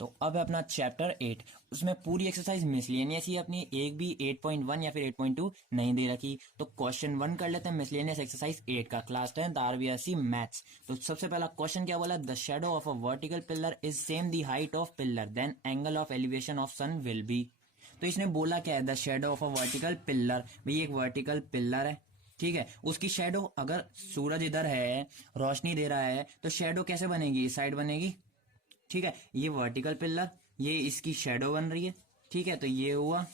तो अब है अपना चैप्टर 8, उसमें पूरी एक्सरसाइज मिसलेनियस ही अपनी, एक भी 8.1 या फिर 8.2 नहीं दे रखी। तो क्वेश्चन 1 कर लेते हैं, मिसलेनियस एक्सरसाइज 8 का, क्लास 10 आरबीएससी मैथ्स। तो सबसे पहला क्वेश्चन क्या बोला, the shadow of a vertical pillar is same the height of pillar, then angle of elevation of sun will be. तो इसने बोला क्या है, the shadow of a vertical pillar, भाई एक वर्टिकल पिलर है, ठीक है, उसकी शेडो, अगर सूरज इधर है, रोशनी दे रहा है, तो शेडो कैसे बनेगी, इस साइड बनेगी, ठीक है। ये वर्टिकल पिलर, ये इसकी शेडो बन रही है, ठीक है, तो ये हुआ,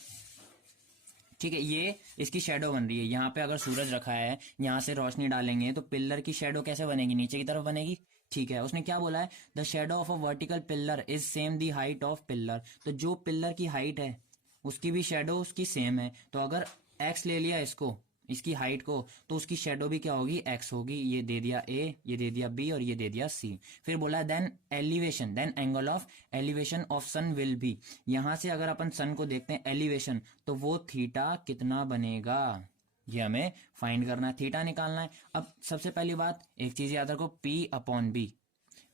ठीक है, ये इसकी शेडो बन रही है। यहाँ पे अगर सूरज रखा है, यहाँ से रोशनी डालेंगे तो पिलर की शेडो कैसे बनेगी, नीचे की तरफ बनेगी, ठीक है। उसने क्या बोला है, the shadow of a vertical pillar is same the height of pillar, तो जो पिलर की हाइट है उसकी भी शेडो उसकी सेम है। तो अगर एक्स ले लिया इसको, इसकी हाइट को, तो उसकी शेडो भी क्या होगी, एक्स होगी। ये दे दिया ए, ये दे दिया बी और ये दे दिया सी। फिर बोला then elevation, then angle of elevation of sun will be, यहां से अगर अपन सन को देखते हैं एलिवेशन, तो वो थीटा कितना बनेगा, ये हमें फाइंड करना है, थीटा निकालना है। अब सबसे पहली बात एक चीज याद रखो, P upon B,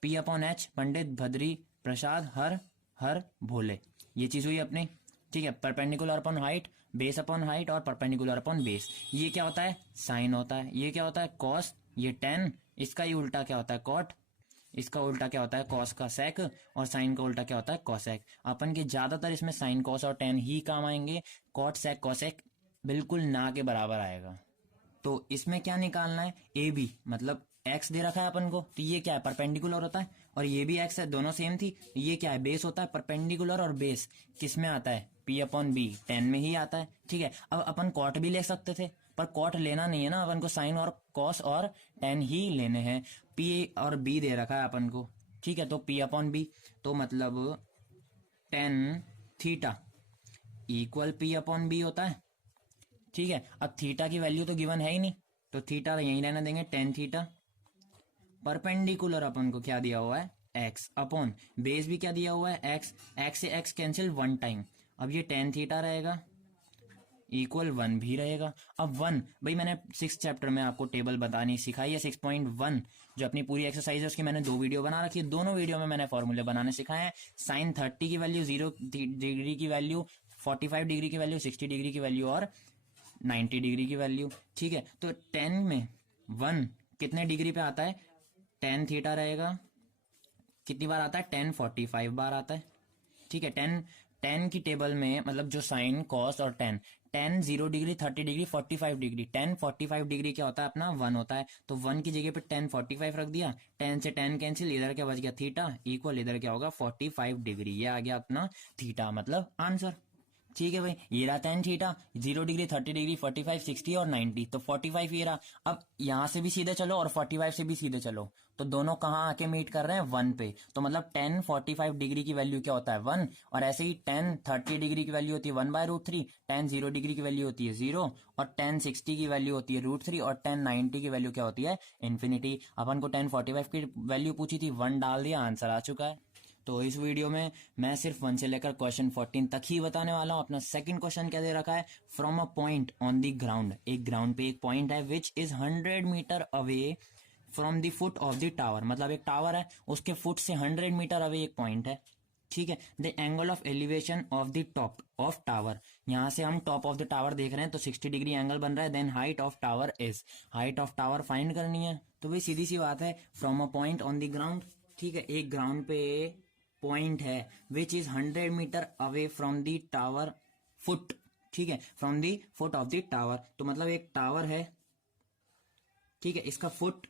P upon H, Pandit Bhadri Prasad Har Har Bhole, ये चीज हुई अपनी, ठीक है। Perpendicular upon height, base upon height और परपेंडिकुलर अपॉन बेस, ये क्या होता है, साइन होता है। ये क्या होता है, कॉस, ये टेन, इसका ही उल्टा क्या होता है, कॉट, इसका उल्टा क्या होता है, कॉस का सेक, और साइन का उल्टा क्या होता है, कॉसेक। अपन के ज्यादातर इसमें साइन, कॉस और टेन ही काम आएंगे, कॉट सेक कॉसेक बिल्कुल ना के बराबर आएगा। तो इसमें क्या निकालना है, ए बी, मतलब एक्स दे रखा है अपन को, तो ये क्या है, परपेंडिकुलर होता है, और ये भी एक्स है, दोनों सेम थी। ये क्या है, बेस होता है, परपेंडिकुलर और बेस किस में आता है, पी अपॉन बी, 10 में ही आता है, ठीक है। अब अपन कॉट भी ले सकते थे, पर कॉट लेना नहीं है ना, अपन को साइन और कॉस और 10 ही लेने हैं। पी और बी दे रखा है अपन को, ठीक है, तो पी अपॉन बी, तो मतलब 10 theta equal P upon B होता है, ठीक है। अब थीटा की वैल्यू तो गिवन है ही नहीं, तो थीटा यहीं रहने देंगे, 10 थीटा, परपेंडिकुलर अपन को क्या दिया हुआ है, एक्स, अपॉन बेस भी क्या दिया हुआ है, एक्स, एक्स से एक्स कैंसिल वन टाइम, अब ये 10 थीटा रहेगा, इक्वल 1 भी रहेगा। अब 1, भाई मैंने 6 चैप्टर में आपको टेबल बतानी सिखाई है, 6.1 जो अपनी पूरी एक्सरसाइज है, उसकी मैंने 2 वीडियो बना रखी है, दोनों वीडियो में मैंने फॉर्मूले बनाने सिखाए हैं। साइन 30 की वैल्यू, 0 डिग्री की वैल्यू, 45 डिग्री की वैल्यू, 60 डिग्री की वैल्यू और 90 डिग्री की वैल्यू, ठीक है। तो 10 में 1 कितने डिग्री पे आता है, 10 थीटा रहेगा, कितनी बार आता है, 10 45 बार आता है, ठीक है। 10 की टेबल में, मतलब जो साइन कॉस और 10 0 डिग्री, 30 डिग्री, 45 डिग्री, 10 45 डिग्री क्या होता है अपना, 1 होता है, तो 1 की जगह पे 10 45 रख दिया, 10 से 10 कैंसिल, इधर क्या बच गया, थीटा इक्वल इधर क्या होगा, 45 डिग्री, ये आ गया अपना थीटा, मतलब आंसर, ठीक है भाई। ये रहा 10 थीटा, 0 डिग्री, 30 डिग्री, 45 60 और 90, तो 45 ये रहा। अब यहां से भी सीधे चलो और 45 से भी सीधे चलो, तो दोनों कहां आके मीट कर रहे हैं, 1 पे, तो मतलब 10 45 डिग्री की वैल्यू क्या होता है, 1, और ऐसे ही 10 30 डिग्री की वैल्यू होती है 1/√3, 10 0 डिग्री की वैल्यू होती है 0, और 10 60 की वैल्यू होती है √3, और 10 90 की वैल्यू क्या होती है, इन्फिनिटी। अपन को 10 45 की वैल्यू पूछी थी, 1 डाल दिया, आंसर आ चुका है। तो इस वीडियो में मैं सिर्फ 1 से लेकर क्वेश्चन 14 तक ही बताने वाला हूं। अपना सेकंड क्वेश्चन क्या दे रखा है, from a point on the ground, एक ग्राउंड पे एक पॉइंट है which is 100 meter away from the foot of the tower, मतलब एक टावर है, उसके फुट से 100 मीटर अवे एक पॉइंट है, ठीक है। The angle of elevation of the top of tower, यहां से हम टॉप ऑफ द टावर देख रहे हैं, तो 60 डिग्री एंगल बन रहा है। Then height of tower is, height of tower find करनी है, तो भाई सीधी सी बात है, from a point on the ground, ठीक है, एक ग्राउंड पे पॉइंट है which is 100 meter away from the tower foot, ठीक है, from the foot of the tower, तो मतलब एक टावर है, ठीक है, इसका फुट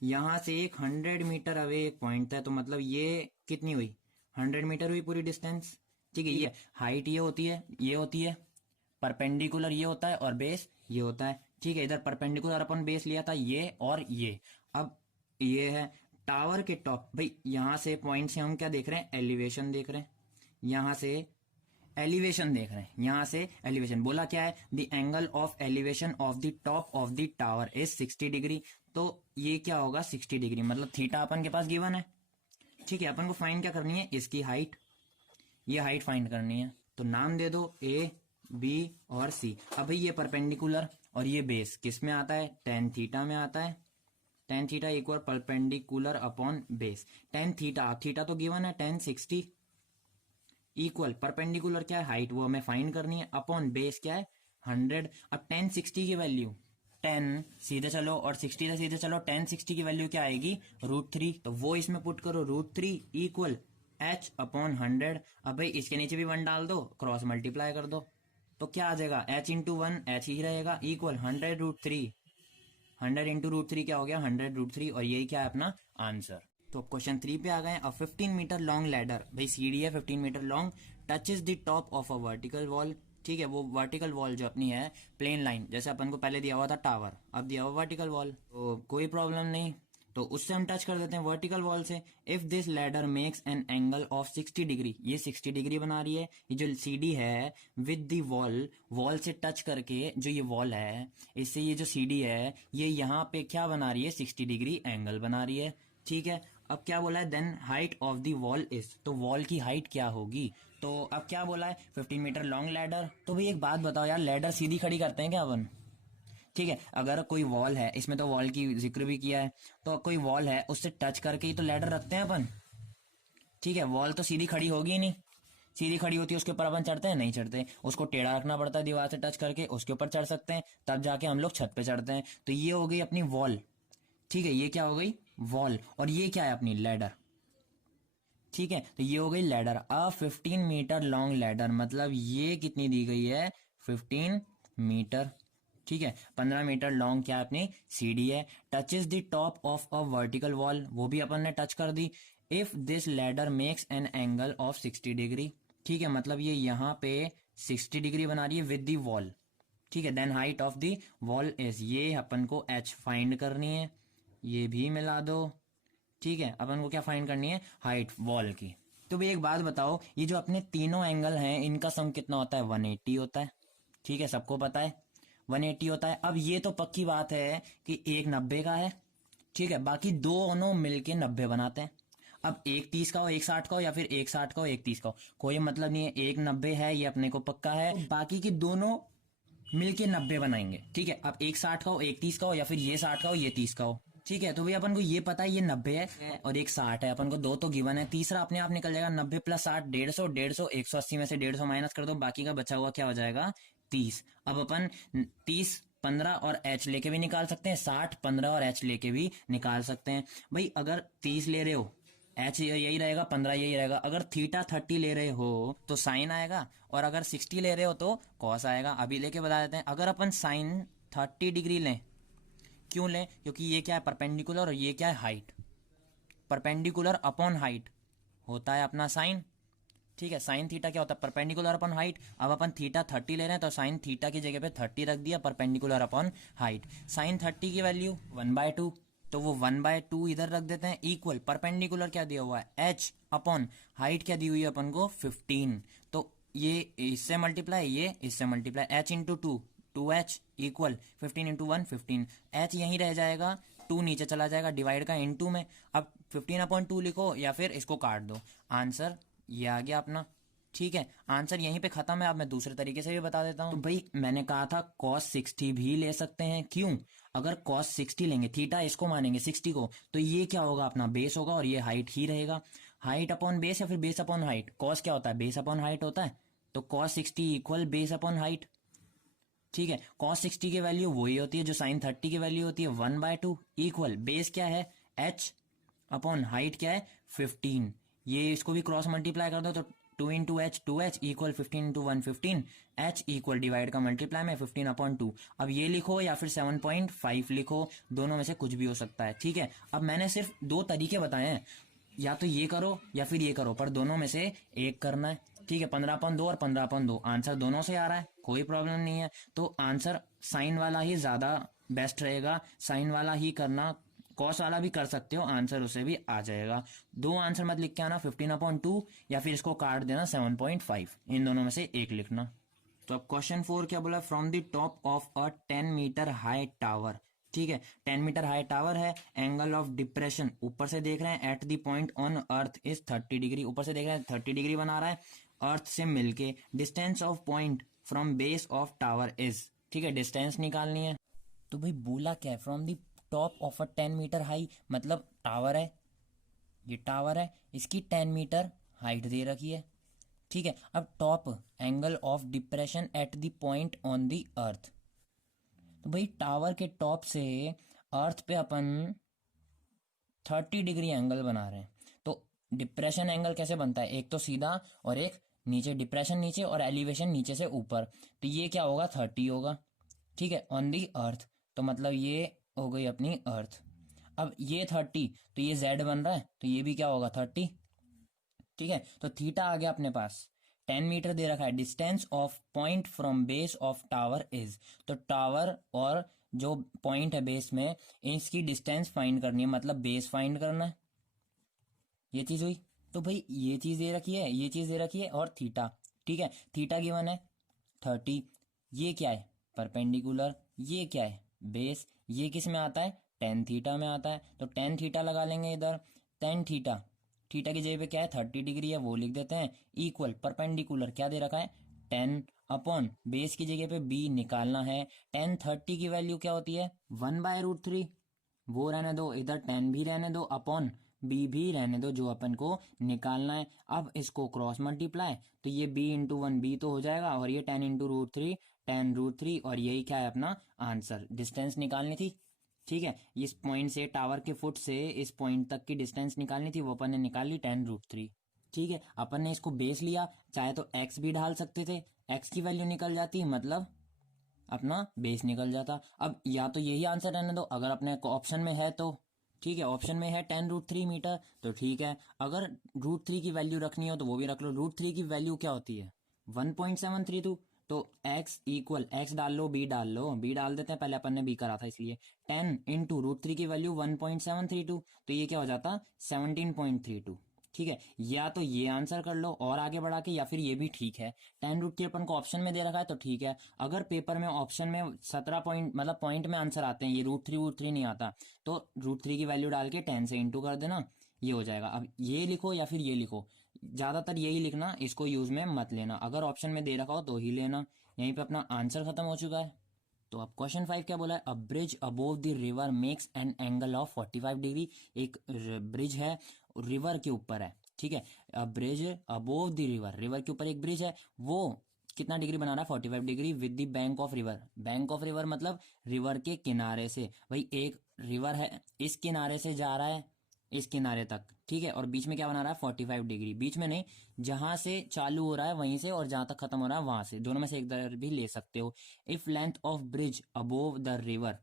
यहां से एक 100 मीटर अवे एक पॉइंट है, तो मतलब ये कितनी हुई, 100 मीटर हुई पूरी डिस्टेंस, ठीक है। ये हाइट ये होती है, ये होती है, परपेंडिकुलर ये होता है और बेस ये होता है, ठीक है। इधर परपेंडिकुलर अपन बेस लिया था, ये और ये। अब ये है टावर के टॉप, भाई यहां से पॉइंट से हम क्या देख रहे हैं, एलिवेशन देख रहे हैं, यहां से एलिवेशन देख रहे हैं, यहां से एलिवेशन, बोला क्या है, the angle of elevation of the top of the tower is 60 degree, तो ये क्या होगा, 60 डिग्री, मतलब थीटा अपन के पास गिवन है, ठीक है। अपन को फाइंड क्या करनी है, इसकी हाइट, ये हाइट फाइंड करनी है, तो नाम दे दो ए बी और सी। अब भाई ये परपेंडिकुलर और ये बेस किस में आता है, tan थीटा में आता है, tan theta equal perpendicular upon base, tan theta, theta तो गिवन है tan 60, इक्वल परपेंडिकुलर क्या है हाइट, वो हमें फाइंड करनी है, अपॉन बेस क्या है 100। अब 10 60 की वैल्यू 10 सीधे चलो और 60 से सीधे चलो, 10 60 की वैल्यू क्या आएगी √3, तो वो इसमें पुट करो √3 इक्वल h अपॉन 100। अब भाई इसके नीचे भी 1 डाल दो, क्रॉस मल्टीप्लाई कर दो, तो क्या आ जाएगा h इंटू 1 h ही रहेगा इक्वल 100√3। 100 × √3 क्या हो गया 100√3, और यही क्या है अपना आंसर। तो अब क्वेश्चन 3 पे आ गए। अ 15 मीटर लॉन्ग लैडर, भाई सीढ़ी है 15 meter long, touches the top of a vertical wall. ठीक है, वो वर्टिकल वॉल जो अपनी है प्लेन लाइन, जैसे अपन को पहले दिया हुआ था टावर, अब दिया हुआ वर्टिकल वॉल, तो कोई प्रॉब्लम नहीं, तो उससे हम टच कर देते हैं वर्टिकल वॉल से। If this ladder makes an angle of 60 degree, ये 60 डिग्री बना रही है, ये जो सीडी है विद द वॉल, वॉल से टच करके जो ये वॉल है, इससे ये जो सीडी है ये यहाँ पे क्या बना रही है 60 डिग्री एंगल बना रही है। ठीक है, अब क्या बोला है then height of the wall is, तो वॉल की हाइट क्या होगी। तो अब क्या बोला है 15 मीटर लॉन्ग लैडर। तो भाई एक बात बताओ यार, लैडर सीधी खड़ी करते हैं क्या अपन। ठीक है, अगर कोई वॉल है, इसमें तो वॉल की जिक्र भी किया है, तो कोई वॉल है उससे टच करके ही तो लैडर रखते हैं अपन। ठीक है, वॉल तो सीधी खड़ी होगी ही नहीं, सीधी खड़ी होती है उसके ऊपर अपन चढ़ते हैं नहीं चढ़ते, उसको टेढ़ा रखना पड़ता है दीवार से टच करके, उसके ऊपर चढ़ सकते हैं, तब जाके हम लोग छत पे चढ़ते हैं। तो ये हो गई अपनी वॉल। ठीक है, ये क्या हो गई वॉल, और ये क्या है अपनी लैडर। ठीक है, तो ये हो गई लैडर। अ 15 मीटर लॉन्ग लैडर, मतलब ये कितनी दी गई है 15 मीटर। ठीक है, 15 मीटर लॉन्ग क्या अपनी सीढ़ी है। Touches the top of a vertical wall, वो भी अपन ने टच कर दी। If this ladder makes an angle of 60 degree, ठीक है, मतलब ये यहाँ पे 60 डिग्री बना रही है विद द वॉल। ठीक है, then height of the wall is, ये अपन को h फाइंड करनी है, ये भी मिला दो। ठीक है, अपन को क्या फाइंड करनी है हाइट वॉल की। तो भाई एक बात बताओ, ये जो अपने तीनों एंगल हैं इनका सम कितना होता है 180 होता है। ठीक है, सबको पता है 180 होता है। अब ये तो पक्की बात है कि एक 90 का है। ठीक है, बाकी दोनों मिलके 90 बनाते हैं। अब एक 30 का हो, एक 60 का हो, या फिर एक 60 का हो, एक 30 का हो, कोई मतलब नहीं है, एक 90 है ये अपने को पक्का है, तो बाकी की दोनों मिलके 90 बनाएंगे। ठीक है, अब एक 60 का हो, एक 30 का हो, या फिर ये 60 का हो, ये 30 का हो। ठीक है, तो भाई अपन को ये पता है ये 90 है और एक 60 है, अपन को दो तो गिवन है, तीसरा अपने आप निकल जाएगा। 90 + 60 150, 150 180 में से 150 माइनस कर दो, बाकी का बचा हुआ क्या हो जाएगा 30। अब अपन 30 15 और h लेके भी निकाल सकते हैं, 60 15 और h लेके भी निकाल सकते हैं। भाई अगर 30 ले रहे हो h यही रहेगा, 15 यही रहेगा। अगर थीटा 30 ले रहे हो तो साइन आएगा, और अगर 60 ले रहे हो तो कॉस आएगा। अभी लेके बता देते हैं, अगर अपन साइन 30 डिग्री लें, क्यों लें, क्योंकि ये क्या है परपेंडिकुलर और ये क्या है हाइट, परपेंडिकुलर अपॉन हाइट होता है अपना साइन। ठीक है, साइन थीटा क्या होता है परपेंडिकुलर अपॉन हाइट। अब अपन थीटा 30 ले रहे हैं तो साइन थीटा की जगह पे 30 रख दिया, परपेंडिकुलर अपॉन हाइट। साइन 30 की वैल्यू 1/2, तो वो 1/2 इधर रख देते हैं इक्वल परपेंडिकुलर क्या दिया हुआ है h अपॉन हाइट क्या दी हुई है अपन को 15। तो ये इससे मल्टीप्लाई, ये इससे multiply, h into 2 2h equal 15 into 1 15, h यहीं रह जाएगा, 2 नीचे चला जाएगा डिवाइड का इनटू में। अब 15/2 लिखो या फिर इसको काट दो, आंसर ये आ गया अपना। ठीक है, आंसर यहीं पे खत्म है। अब मैं दूसरे तरीके से भी बता देता हूँ। तो भाई मैंने कहा था cos 60 भी ले सकते हैं, क्यों, अगर cos 60 लेंगे, थीटा इसको मानेंगे 60 को, तो ये क्या होगा अपना बेस होगा और ये हाइट ही रहेगा। हाइट अपॉन बेस या फिर बेस अपॉन हाइट, cos क्या होता है बेस अपॉन हाइट होता है, तो cos 60 equal base upon height. ठीक है, cos 60 की वैल्यू वही होती है जो sin 30 की वैल्यू होती है 1/2 इक्वल बेस क्या है h अपॉन हाइट क्या है 15। ये इसको भी क्रॉस मल्टीप्लाई कर दो तो 2 into H 2h equal 15 into 1 15, h equal divide का मल्टीप्लाई में 15/2। अब ये लिखो या फिर 7.5 लिखो, दोनों में से कुछ भी हो सकता है। ठीक है, अब मैंने सिर्फ दो तरीके बताए हैं, या तो ये करो या फिर ये करो, पर दोनों में से एक करना है। ठीक है, 15/2 और 15/2 आंसर दोनों से आ रहा है, कोई प्रॉब्लम नहीं है। तो आंसर साइन वाला ही ज्यादा बेस्ट रहेगा, साइन वाला ही करना, कॉस वाला भी कर सकते हो, आंसर उसे भी आ जाएगा। दो आंसर मत लिख के आना, 15/2 या फिर इसको काट देना 7.5, इन दोनों में से एक लिखना। तो अब क्वेश्चन 4 क्या बोला, from the top of a 10 meter high tower. ठीक है, 10 मीटर हाई टावर है, एंगल ऑफ डिप्रेशन ऊपर से देख रहे हैं, at the point on earth is 30 degree, ऊपर से देख रहे हैं 30 डिग्री बना रहा है अर्थ से मिलके। Distance of point from base of tower is, ठीक है, डिस्टेंस निकालनी है। तो भाई बोला क्या है, from the top of a 10 meter high, मतलब टावर है, ये टावर है, इसकी 10 मीटर हाइट दे रखी है। ठीक है। अब top angle of depression eight the point on the earth, तो भाई टावर के टॉप से अर्थ पे अपन 30 डिग्री एंगल बना रहे हैं। तो डिप्रेशन एंगल कैसे बनता है, एक तो सीधा और एक नीचे, डिप्रेशन नीचे और एलिवेशन नीचे से ऊपर, तो ये क्या होगा 30 होगा, ठीक है, ऑन दी अर्थ। तो मतलब ये हो गई अपनी अर्थ। अब ये 30, तो ये जेड बन रहा है, तो ये भी क्या होगा 30, ठीक है। तो थीटा आ गया अपने पास, 10 मीटर दे रखा है। Distance of point from base of tower is, तो टावर और जो पॉइंट है बेस में, इसकी डिस्टेंस फाइंड करनी है, मतलब बेस फाइंड करना है। ये चीज हुई। तो भाई ये चीज दे रखी है, ये चीज दे रखी है, और थीटा, ठीक है, थीटा गिवन है 30। ये क्या है परपेंडिकुलर, ये क्या है बेस, ये किस में आता है टेन थीटा में आता है, तो टेन थीटा लगा लेंगे इधर। टेन थीटा, थीटा की जगह पे क्या है 30 डिग्री है, वो लिख देते हैं, इक्वल परपेंडिकुलर क्या दे रखा है 10 अपॉन बेस की जगह पे बी निकालना है। टेन 30 की वैल्यू क्या होती है 1/√3, वो रहने दो इधर, 10 भी रहने दो अपॉन बी भी रहने दो, जो अपन को निकालना है। अब इसको क्रॉस मल्टीप्लाई, तो ये b इंटू वन बी तो हो जाएगा, और ये 10 इंटू √3, 10√3, और यही क्या है अपना आंसर। डिस्टेंस निकालनी थी, ठीक है, इस पॉइंट से टावर के फुट से इस पॉइंट तक की डिस्टेंस निकालनी थी, वो अपन ने निकाल ली 10√3, ठीक है। अपन ने इसको बेस लिया, चाहे तो x भी डाल सकते थे, x की वैल्यू निकल जाती, मतलब अपना बेस निकल जाता। अब या तो यही आंसर रहने दो, अगर अपने ऑप्शन में है तो, ठीक है, ऑप्शन में है 10√3 मीटर, तो ठीक है। अगर √3 की वैल्यू रखनी हो तो वो भी रख लो। √3 की वैल्यू क्या होती है 1.732, तो x इक्वल, x डाल लो, b डाल लो, b डाल देते हैं, पहले अपन ने b करा था इसलिए। 10 इंटू √3 की वैल्यू 1.732, तो ये क्या हो जाता 17.32, ठीक है। या तो ये आंसर कर लो और आगे बढ़ा के, या फिर ये भी ठीक है। 10√3 अपन को ऑप्शन में दे रखा है तो ठीक है। अगर पेपर में ऑप्शन में 17 पॉइंट, मतलब पॉइंट में आंसर आते हैं, ये √3 नहीं आता, तो √3 की वैल्यू डाल के 10 से इंटू कर देना, ये हो जाएगा। अब ये लिखो या फिर ये लिखो, ज्यादातर यही लिखना, इसको यूज में मत लेना, अगर ऑप्शन में दे रखा हो तो ही लेना। यहीं पे अपना आंसर खत्म हो चुका है। तो अब क्वेश्चन 5 क्या बोला है, अ bridge above the river makes an angle of 45 degree. एक ब्रिज है, रिवर के ऊपर है, ठीक है, अ bridge above the river, river के ऊपर एक ब्रिज है, वो कितना डिग्री बना रहा है 45 degree, with the bank of river. Bank of river मतलब रिवर के किनारे से, भाई एक रिवर है, इस किनारे से जा रहा है इस किनारे तक, ठीक है, और बीच में क्या बना रहा है 45 डिग्री, बीच में नहीं, जहां से चालू हो रहा है वहीं से, और जहां तक खत्म हो रहा है वहां से, दोनों में से एक दर भी ले सकते हो। If length of bridge above the river,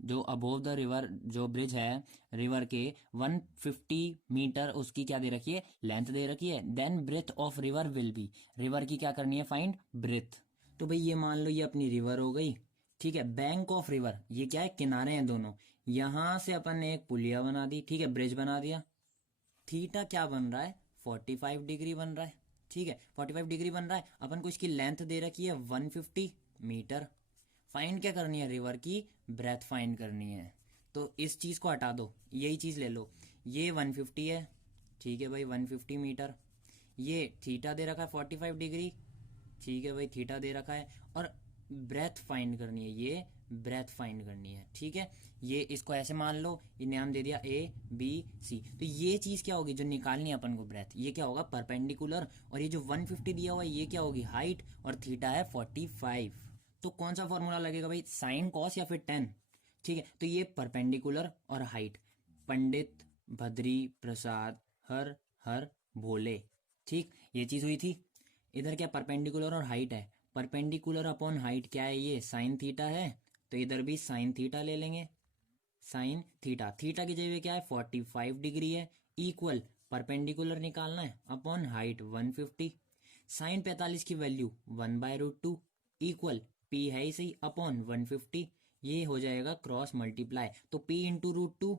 जो अबोव द रिवर जो ब्रिज है रिवर के 150 मीटर, उसकी क्या दे रखी है लेंथ दे रखी है, then breadth of river will be, river की क्या करनी है फाइंड ब्रेथ। तो भाई ये मान लो ये अपनी रिवर हो गई, ठीक है। बैंक ऑफ रिवर, ये क्या है किनारे हैं दोनों, यहां से अपन ने एक पुलिया बना दी, ठीक है, ब्रिज बना दिया। थीटा क्या बन रहा है 45 डिग्री बन रहा है, ठीक है, 45 डिग्री बन रहा है। अपन को इसकी लेंथ दे रखी है 150 मीटर। फाइंड क्या करनी है रिवर की ब्रेथ फाइंड करनी है, तो इस चीज को हटा दो, यही चीज ले लो, ये 150 है, ठीक है भाई 150 मीटर। ये थीटा दे रखा है 45 डिग्री, ठीक है भाई थीटा दे रखा है, और ब्रेथ फाइंड करनी है, ये ब्रेथ फाइंड करनी है, ठीक है। ये इसको ऐसे मान लो, ये नाम दे दिया A B C, तो ये चीज क्या होगी जो निकालनी है अपन को ब्रेथ, ये क्या होगा परपेंडिकुलर, और ये जो 150 दिया हुआ है ये क्या होगी हाइट, और थीटा है 45। तो कौन सा फॉर्मूला लगेगा भाई साइन कॉस या फिर टेन, ठीक है। तो ये परपेंडिकुलर और हाइट, पंडित भद्री प्रसाद हर हर भोले, ठीक, ये चीज हुई थी। इधर क्या परपेंडिकुलर और हाइट है, परपेंडिकुलर अपॉन हाइट क्या है ये साइन थीटा है, तो इधर भी साइन थीटा ले लेंगे, साइन थीटा, थीटा की जगह क्या है 45 डिग्री है, इक्वल परपेंडिकुलर निकालना है अपॉन हाइट 150, साइन 45 की वैल्यू 1/√2 इक्वल पी है ही सही अपॉन 150, ये हो जाएगा क्रॉस मल्टीप्लाई, तो p into √2,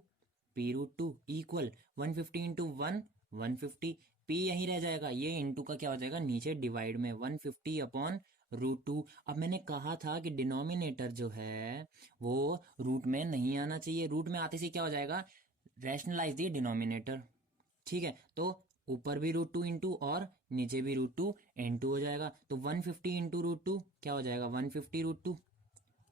p√2 equal 150 into 150, p यहीं रह जाएगा, ये इंटू का क्या हो जाएगा नीचे डिवाइड में 150 अपॉन √2। अब मैंने कहा था कि डिनोमिनेटर जो है वो रूट में नहीं आना चाहिए, रूट में आते से क्या हो जाएगा रैशनलाइज दी डिनोमिनेटर, ठीक है। तो ऊपर भी √2 इंटू और नीचे भी √2 इंटू हो जाएगा, तो 150 इंटू √2 क्या हो जाएगा 150 √2,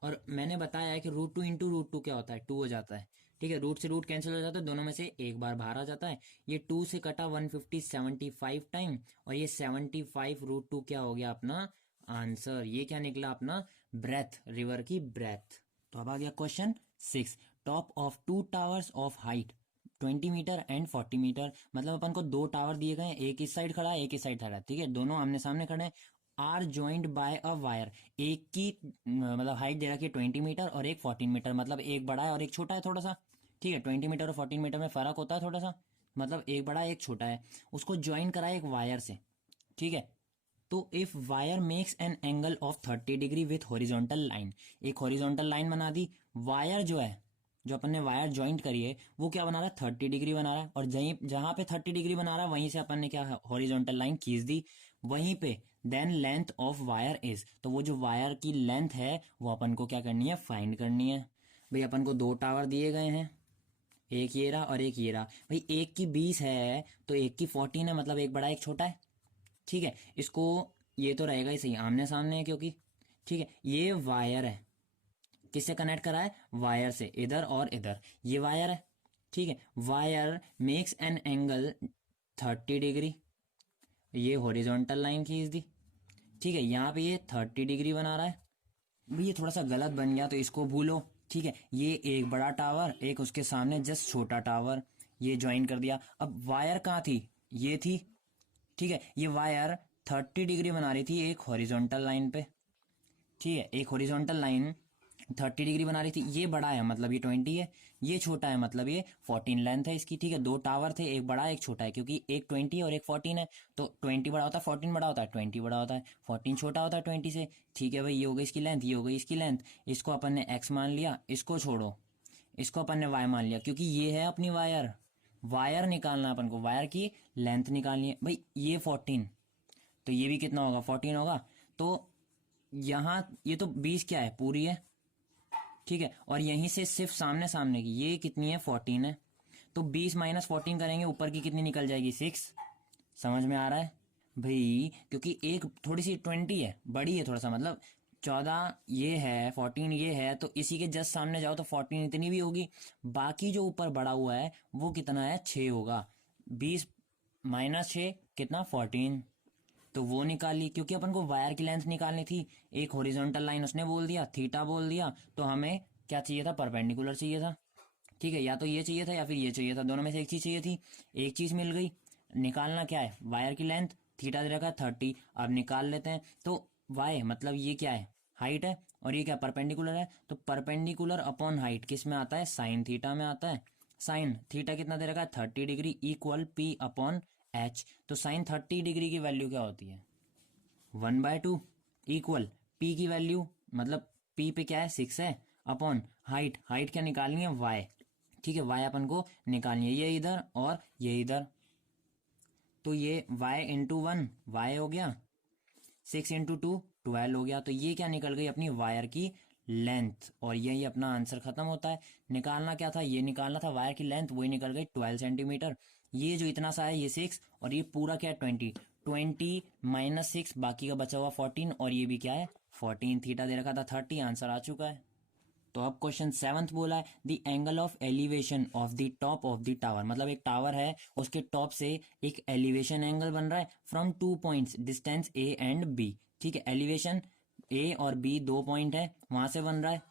और मैंने बताया है कि √2 इंटू √2 क्या होता है 2 हो जाता है, ठीक है, रूट से रूट कैंसिल हो जाता है, दोनों में से एक बार बाहर आ जाता है। ये 2 से कटा 150 75 टाइम, और ये 75 रूट 2 क्या हो गया अपना आंसर। ये क्या निकला अपना ब्रेथ, रिवर की ब्रेथ। तो अब आ गया question 6। Top of 2 towers of height 20 meter and 40 meter, मतलब अपन को 2 टावर दिए गए हैं, एक इस साइड खड़ा है एक इस साइड खड़ा है, ठीक है, दोनों आमने सामने खड़े हैं। Are joint by a wire, एक की मतलब हाइट दे रखी है 20 मीटर और एक 14 मीटर, मतलब एक बड़ा है और एक छोटा है थोड़ा सा, ठीक है। 20 मीटर और 14 मीटर में फर्क होता है थोड़ा सा, मतलब एक बड़ा है एक छोटा है। उसको ज्वाइन करा है एक वायर से, ठीक है। तो if wire makes an angle of 30 degree with horizontal line, एक हॉरिजॉन्टल लाइन बना दी, वायर जो है, जो अपन ने वायर ज्वाइंट करी है वो क्या बना रहा है 30 डिग्री बना रहा है, और जहां पे 30 डिग्री बना रहा है वहीं से अपन ने क्या हॉरिजॉन्टल लाइन खींच दी वहीं पे। Then length of wire is, तो वो जो वायर की लेंथ है वो अपन को क्या करनी है फाइंड करनी है। भाई अपन को 2 टावर दिए गए हैं, एक ये रहा और एक ये रहा। भाई एक की 20 है तो एक की 14 है, मतलब एक बड़ा एक छोटा है, ठीक है। इसको ये तो रहेगा ही सही, आमने सामने है क्योंकि, ठीक है। ये वायर है, किससे कनेक्ट करा है वायर से, इधर और इधर, ये वायर है, ठीक है। Wire makes an angle 30 degree, ये हॉरिजॉन्टल लाइन खींच दी, ठीक है। यहाँ पे ये 30 डिग्री बना रहा है। भाई ये थोड़ा सा गलत बन गया तो इसको भूलो, ठीक है। ये एक बड़ा टावर, एक उसके सामने जस्ट छोटा टावर, ये ज्वाइन कर दिया। अब वायर कहाँ थी, ये थी, ठीक है। ये वायर 30 डिग्री बना रही थी एक हॉरिजॉन्टल लाइन पे, ठीक है। एक हॉरिजॉन्टल लाइन 30 डिग्री बना रही थी, ये बड़ा है मतलब ये 20 है, ये छोटा है मतलब ये 14 लेंथ है इसकी, ठीक है। 2 टावर थे, एक बड़ा एक छोटा है, क्योंकि एक 20 और एक 14 है, तो 20 बड़ा होता है 14 बड़ा होता है, 20 बड़ा होता है 14 छोटा होता है 20 से, ठीक है। भाई ये हो गई इसकी लेंथ, ये हो गई इसकी लेंथ। इसको अपन ने x मान लिया, इसको छोड़ो, इसको अपन ने y मान लिया, क्योंकि ये है अपनी वायर, वायर निकालना अपन को, वायर की लेंथ निकालनी है। भाई ये 14, तो ये भी कितना होगा 14 होगा, तो यहाँ ये तो 20 क्या है पूरी है, ठीक है। और यहीं से सिर्फ सामने सामने की ये कितनी है 14 है, तो 20 माइनस 14 करेंगे, ऊपर की कितनी निकल जाएगी 6। समझ में आ रहा है भाई, क्योंकि एक थोड़ी सी 20 है, बड़ी है थोड़ा सा, मतलब 14 ये है 14 ये है, तो इसी के जस्ट सामने जाओ तो 14 इतनी भी होगी। बाकी जो ऊपर बड़ा हुआ है वो कितना है 6 होगा, 20 माइनस 6 कितना 14, तो वो निकाली, क्योंकि अपन को वायर की लेंथ निकालनी थी। एक हॉरिजॉन्टल लाइन उसने बोल दिया, थीटा बोल दिया, तो हमें क्या चाहिए था परपेंडिकुलर चाहिए था, ठीक है। या तो ये चाहिए था या फिर ये चाहिए था, दोनों में से एक चीज चाहिए थी, एक चीज मिल गई। निकालना क्या है वायर की लेंथ, थीटा दे रखा है 30, अब निकाल लेते हैं। तो वाई मतलब ये क्या है हाइट है, और ये क्या परपेंडिकुलर है, तो परपेंडिकुलर अपॉन हाइट किस में आता है साइन थीटा में आता है। साइन थीटा कितना दे रखा है 30 degree equal P upon H, तो साइन 30 डिग्री की वैल्यू क्या होती है 1/2 इक्वल पी की वैल्यू, मतलब पी पे क्या है 6 है, अपॉन हाइट, हाइट क्या निकालनी है वाई, ठीक है। वाई अपन को निकालनी है, ये इधर और ये इधर, तो ये वाई इंटू 1 वाई हो गया, 6 इंटू 2 12 हो गया, तो ये क्या निकल गई अपनी वायर की लेंथ, और यही अपना आंसर खत्म होता है। निकालना क्या था, ये निकालना था वायर की लेंथ, वही निकल गई 12 सेंटीमीटर। ये जो इतना सा है ये 6, और ये पूरा क्या है 20, 20 माइनस 6 बाकी का बचा हुआ 14, और ये भी क्या है 14, थीटा दे रखा था 30, आंसर आ चुका है। तो अब क्वेश्चन 7th बोला है the angle of elevation of the top of the tower, मतलब एक टावर है उसके टॉप से एक एलिवेशन एंगल बन रहा है from 2 points distance A and B, ठीक है। एलिवेशन ए और बी 2 पॉइंट है वहां से बन रहा है,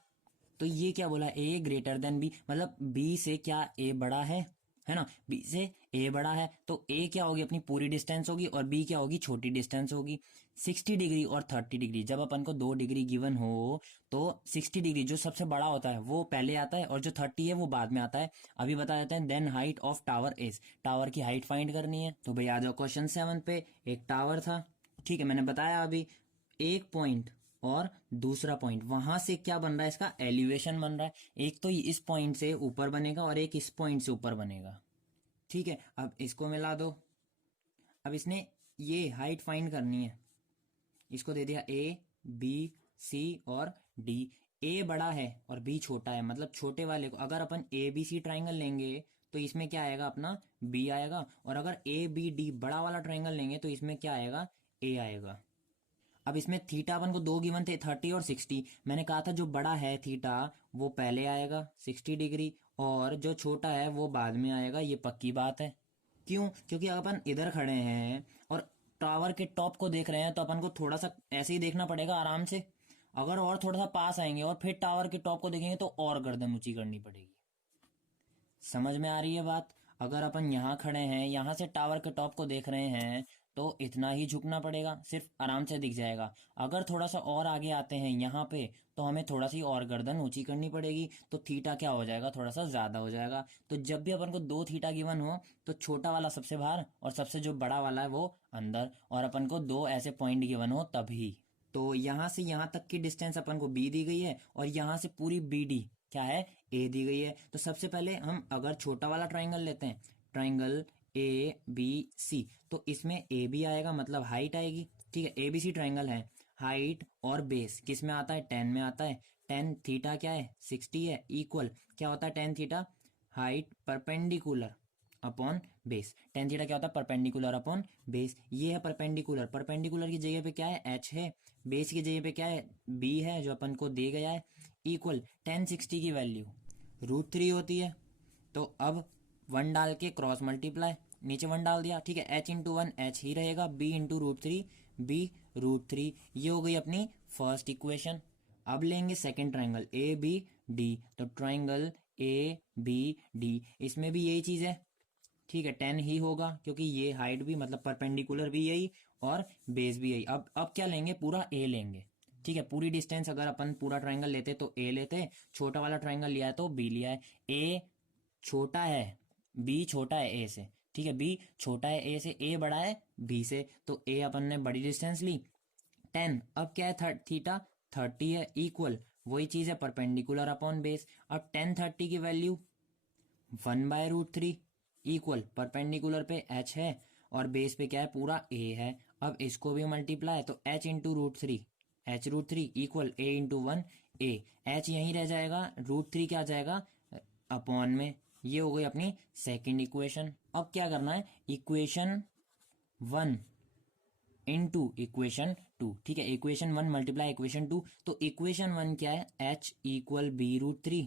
तो ये क्या बोला ए ग्रेटर देन बी, मतलब बी से क्या ए बड़ा है ना, बी से ए बड़ा है, तो ए क्या होगी अपनी पूरी डिस्टेंस होगी और बी क्या होगी छोटी डिस्टेंस होगी। 60 डिग्री और 30 डिग्री, जब अपन को 2 डिग्री गिवन हो तो 60 डिग्री जो सबसे बड़ा होता है वो पहले आता है, और जो 30 है वो बाद में आता है। अभी बता देते हैं then height of tower is, tower की हाइट फाइंड करनी है। तो भाई आ जाओ क्वेश्चन 7 पे, एक टावर था, ठीक है। मैंने बताया अभी एक पॉइंट और दूसरा पॉइंट, वहां से क्या बन रहा है इसका एलिवेशन बन रहा है, एक तो इस पॉइंट से ऊपर बनेगा और एक इस पॉइंट से ऊपर बनेगा, ठीक है। अब इसको मिला दो, अब इसने ये हाइट फाइंड करनी है, इसको दे दिया ए बी सी और डी। ए बड़ा है और बी छोटा है, मतलब छोटे वाले को अगर अपन ए बी सी ट्राइंगल लेंगे तो इसमें क्या आएगा अपना बी आएगा, और अगर ए बी डी बड़ा वाला ट्राइंगल लेंगे तो इसमें क्या आएगा ए आएगा। अब इसमें थीटा अपन को 2 गिवन थे 30 और 60, मैंने कहा था जो बड़ा है थीटा वो पहले आएगा 60 डिग्री, और जो छोटा है वो बाद में आएगा, ये पक्की बात है। क्यों? क्योंकि अपन इधर खड़े हैं और टावर के टॉप को देख रहे हैं, तो अपन को थोड़ा सा ऐसे ही देखना पड़ेगा आराम से। अगर और थोड़ा सा पास आएंगे और फिर टावर के टॉप को देखेंगे तो और गर्दन ऊंची करनी पड़ेगी। समझ में आ रही है बात? अगर अपन यहाँ खड़े हैं, यहाँ से टावर के टॉप को देख रहे हैं, तो इतना ही झुकना पड़ेगा, सिर्फ आराम से दिख जाएगा। अगर थोड़ा सा और आगे आते हैं यहाँ पे, तो हमें थोड़ा सी और गर्दन ऊंची करनी पड़ेगी, तो थीटा क्या हो जाएगा, थोड़ा सा ज्यादा हो जाएगा। तो जब भी अपन को दो थीटा गिवन हो, तो छोटा वाला सबसे बाहर और सबसे जो बड़ा वाला है वो अंदर, और अपन को दो ऐसे पॉइंट गिवन हो तभी। तो यहाँ से यहाँ तक की डिस्टेंस अपन को बी दी गई है, और यहाँ से पूरी बी डी क्या है, ए दी गई है। तो सबसे पहले हम अगर छोटा वाला ट्राइंगल लेते हैं, ट्राइंगल ए बी सी, तो इसमें ए बी आएगा, मतलब हाइट आएगी। ठीक है, ए बी सी ट्राइंगल है। हाइट और बेस किस में आता है, 10 में आता है। 10 थीटा क्या है, 60 है, इक्वल क्या होता है 10 theta, height perpendicular upon base. 10 theta क्या होता है, परपेंडिकुलर अपॉन बेस। ये है परपेंडिकुलर, परपेंडिकुलर की जगह पे क्या है, एच है। बेस की जगह पे क्या है, बी है, जो अपन को दे गया है। इक्वल 1060 की वैल्यू √3 होती है। तो अब 1 डाल के क्रॉस मल्टीप्लाई, नीचे 1 डाल दिया। ठीक है, h इंटू 1 एच ही रहेगा, b इंटू √3 b √3। ये हो गई अपनी फर्स्ट इक्वेशन। अब लेंगे second triangle A B D, तो ट्राइंगल ए बी डी, इसमें भी यही चीज है। ठीक है, 10 ही होगा, क्योंकि ये हाइट भी मतलब परपेंडिकुलर भी यही और बेस भी यही। अब क्या लेंगे, पूरा ए लेंगे। ठीक है, पूरी डिस्टेंस अगर अपन पूरा ट्राइंगल लेते तो ए लेते, छोटा वाला ट्राइंगल लिया है तो बी लिया है। ए छोटा है, बी छोटा है ए से। ठीक है, बी छोटा है ए से, ए बड़ा है बी से, तो ए अपन ने बड़ी डिस्टेंस ली 10। अब क्या है, थीटा 30 है, इक्वल वही चीज है परपेंडिकुलर अपॉन बेस। अब 1030 की वैल्यू 1/√3 इक्वल परपेंडिकुलर पे h है और बेस पे क्या है, पूरा a है। अब इसको भी मल्टीप्लाई, तो h into √3, h√3 equal a into 1 a। h यहीं रह जाएगा, √3 क्या आ जाएगा अपॉन में। ये हो गई अपनी सेकंड इक्वेशन। अब क्या करना है, इक्वेशन 1 इंटू इक्वेशन 2। ठीक है, इक्वेशन 1 मल्टीप्लाई इक्वेशन 2, तो इक्वेशन 1 क्या है, h इक्वल b√3,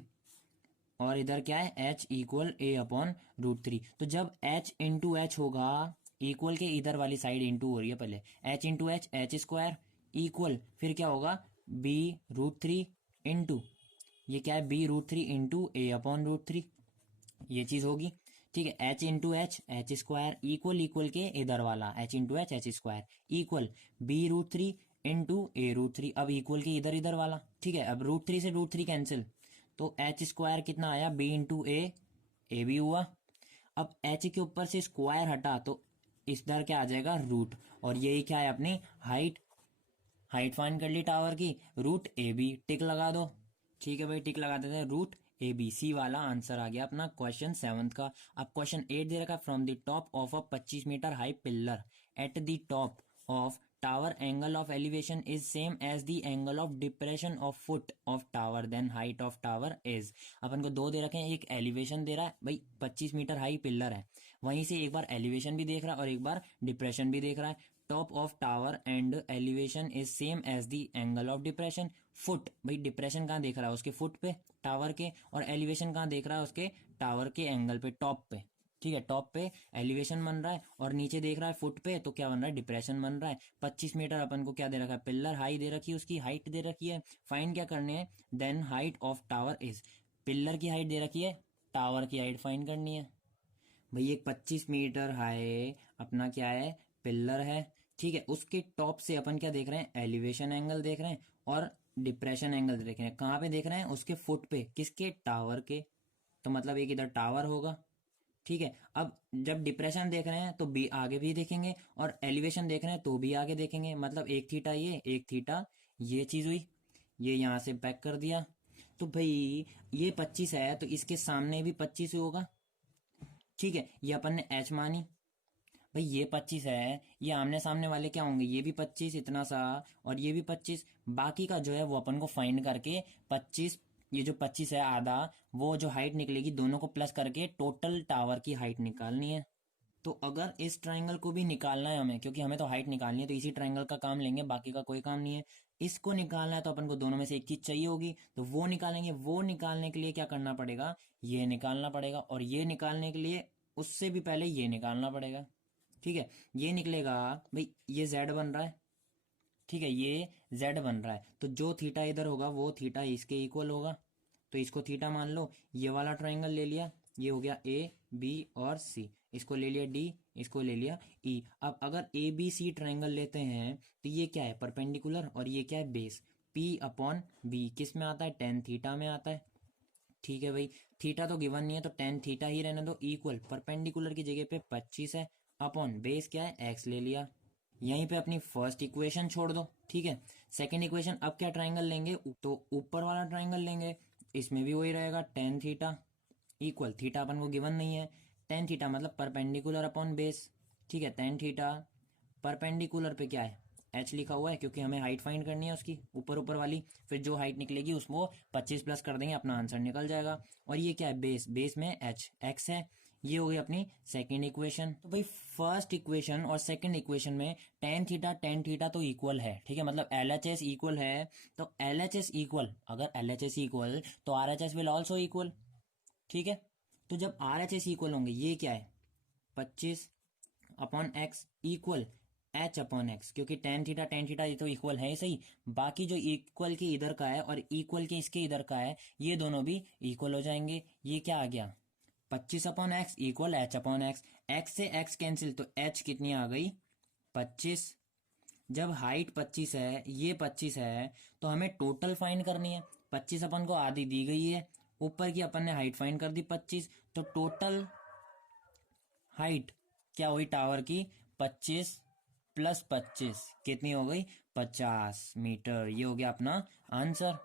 और इधर क्या है, h इक्वल a अपॉन √3। तो जब h इंटू एच होगा, इक्वल के इधर वाली साइड इंटू हो रही है पहले, h into H H square equal फिर क्या होगा b√3 इंटू ये क्या है b√3 इंटू a अपॉन √3, ये चीज होगी। ठीक है, h into H square equal के इधर वाला h into H square equal b√3 into a√3। अब इक्वल के इधर इधर वाला। ठीक है, अब √3 से √3 कैंसिल, तो एच स्क्वायर कितना आया, b इंटू ए भी हुआ। अब एच के ऊपर से स्क्वायर हटा तो इधर क्या आ जाएगा, रूट। और यही क्या है अपनी हाइट, हाइट फाइंड कर ली टावर की, √AB टिक लगा दो। ठीक है भाई, टिक लगा देते हैं, √ABC वाला आंसर आ गया अपना क्वेश्चन 7 का। अब क्वेश्चन 8 दे रखा है, from the top of a 25 metre high pillar at the top of tower angle of elevation is same as the angle of depression of foot of tower, then height of tower is. अपन को दो दे रखे हैं, एक elevation दे रहा है भाई, 25 metre high pillar है, वहीं से एक बार एलिवेशन भी देख रहा है और एक बार डिप्रेशन भी देख रहा है। Top of tower and elevation is same as the angle of depression. Foot भाई, डिप्रेशन कहाँ देख रहा है, उसके फुट पे टावर के, और एलिवेशन कहाँ देख रहा है, उसके टावर के एंगल पे, टॉप पे। ठीक है, टॉप पे एलिवेशन बन रहा है और नीचे देख रहा है फुट पे, तो क्या बन रहा है, डिप्रेशन बन रहा है। 25 मीटर अपन को क्या दे रखा है, पिलर हाई दे रखी है, उसकी हाइट दे रखी है। फाइंड क्या करने है, then height of tower is. Pillar की हाइट दे रखी है, टावर की हाइट फाइंड करनी है। भाई एक 25 मीटर हाई अपना क्या है, पिलर है। ठीक है, उसके टॉप से अपन क्या देख रहे हैं, एलिवेशन एंगल देख रहे हैं और डिप्रेशन एंगल देख रहे हैं। कहाँ पे देख रहे हैं, उसके फुट पे, किसके, टावर के। तो मतलब एक इधर टावर होगा। ठीक है, अब जब डिप्रेशन देख रहे हैं तो भी आगे भी देखेंगे, और एलिवेशन देख रहे हैं तो भी आगे देखेंगे। मतलब एक थीटा ये, एक थीटा ये चीज हुई। ये यहाँ से बैक कर दिया, तो भाई ये 25 है तो इसके सामने भी 25 ही होगा। ठीक है, ये अपन ने h मानी। भाई ये 25 है, ये आमने सामने वाले क्या होंगे, ये भी 25 इतना सा, और ये भी 25। बाकी का जो है वो अपन को फाइंड करके 25, ये जो 25 है आधा, वो जो हाइट निकलेगी दोनों को प्लस करके टोटल टावर की हाइट निकालनी है। तो अगर इस ट्रायंगल को भी निकालना है हमें, क्योंकि हमें तो हाइट निकालनी है, तो इसी ट्रायंगल का काम लेंगे, बाकी का कोई काम नहीं है। इसको निकालना है तो अपन को दोनों में से एक चीज चाहिए होगी, तो वो निकालेंगे। वो निकालने के लिए क्या करना पड़ेगा, ये निकालना पड़ेगा, और ये निकालने के लिए उससे भी पहले ये निकालना पड़ेगा। ठीक है, ये निकलेगा भाई, ये z बन रहा है। ठीक है, ये z बन रहा है, तो जो थीटा इधर होगा वो थीटा इसके इक्वल होगा, तो इसको थीटा मान लो। ये वाला ट्रायंगल ले लिया, ये हो गया ए बी और सी, इसको ले लिया डी, इसको ले लिया ई। अब अगर ए बी सी ट्रायंगल लेते हैं तो ये क्या है, परपेंडिकुलर, और ये क्या है, बेस। पी अपॉन बी किस में आता है, टेन थीटा में आता है। ठीक है भाई, थीटा तो गिवन नहीं है तो टेन थीटा ही रहने दो, इक्वल परपेंडिकुलर की जगह पे 25 है, अपॉन बेस क्या है, एक्स ले लिया। यहीं पे अपनी फर्स्ट इक्वेशन छोड़ दो। ठीक है, सेकंड इक्वेशन, अब क्या ट्रायंगल लेंगे, तो ऊपर वाला ट्रायंगल लेंगे, इसमें भी वही रहेगा, टेन थीटा इक्वल, थीटा अपन को गिवन नहीं है, टेन थीटा मतलब परपेंडिकुलर अपॉन बेस। ठीक है, टेन थीटा परपेंडिकुलर पे क्या है, एच लिखा हुआ है, क्योंकि हमें हाइट फाइंड करनी है उसकी, ऊपर ऊपर वाली। फिर जो हाइट निकलेगी उसको 25 प्लस कर देंगे, अपना आंसर निकल जाएगा। और ये क्या है, बेस, बेस में एच एक्स है। ये हो गई अपनी सेकंड इक्वेशन। तो भाई फर्स्ट इक्वेशन और सेकंड इक्वेशन में टेन थीटा तो इक्वल है। ठीक है, मतलब एल एच एस इक्वल है, तो एल एच एस इक्वल, अगर एल एच एस इक्वल तो R H S will also equal. ठीक है, तो जब आर एच एस इक्वल होंगे, ये क्या है, 25 upon x equal H upon x, क्योंकि टेन थीटा ये तो इक्वल है ही सही, बाकी जो इक्वल के इधर का है और इक्वल के इसके इधर का है, ये दोनों भी इक्वल हो जाएंगे। ये क्या आ गया, 25 upon x equal H upon x, x से एक्स कैंसिल, तो एच कितनी आ गई, 25। जब हाइट 25 है, ये 25 है, तो हमें टोटल फाइंड करनी है। 25 अपन को आधी दी गई है, ऊपर की अपन ने हाइट फाइंड कर दी 25, तो टोटल हाइट क्या हुई टावर की, 25 प्लस 25 कितनी हो गई, 50 मीटर। ये हो गया अपना आंसर।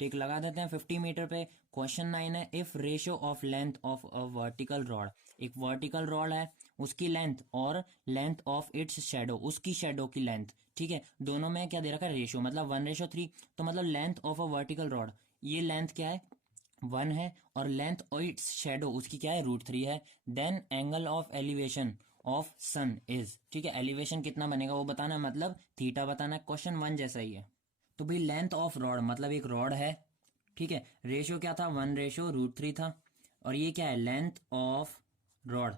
टिक लगा देते हैं 50 मीटर पे। क्वेश्चन 9 है, if ratio of length of a vertical rod, एक वर्टिकल रॉड है, उसकी लेंथ और लेंथ ऑफ इट्स शेडो, उसकी शेडो की लेंथ, ठीक है, दोनों में क्या दे रखा है, रेशियो, मतलब 1:3। तो मतलब length of a vertical rod, ये लेंथ क्या है, 1 है, और लेंथ और इट्स शेडो उसकी क्या है, √3 है। Then angle of elevation of sun is, ठीक है, एलिवेशन कितना बनेगा वो बताना, मतलब थीटा बताना है। क्वेश्चन 1 जैसा ही है। तो भाई लेंथ ऑफ रॉड मतलब एक रॉड है, ठीक है, रेशियो क्या था, 1:√3 था, और ये क्या है, लेंथ ऑफ रॉड,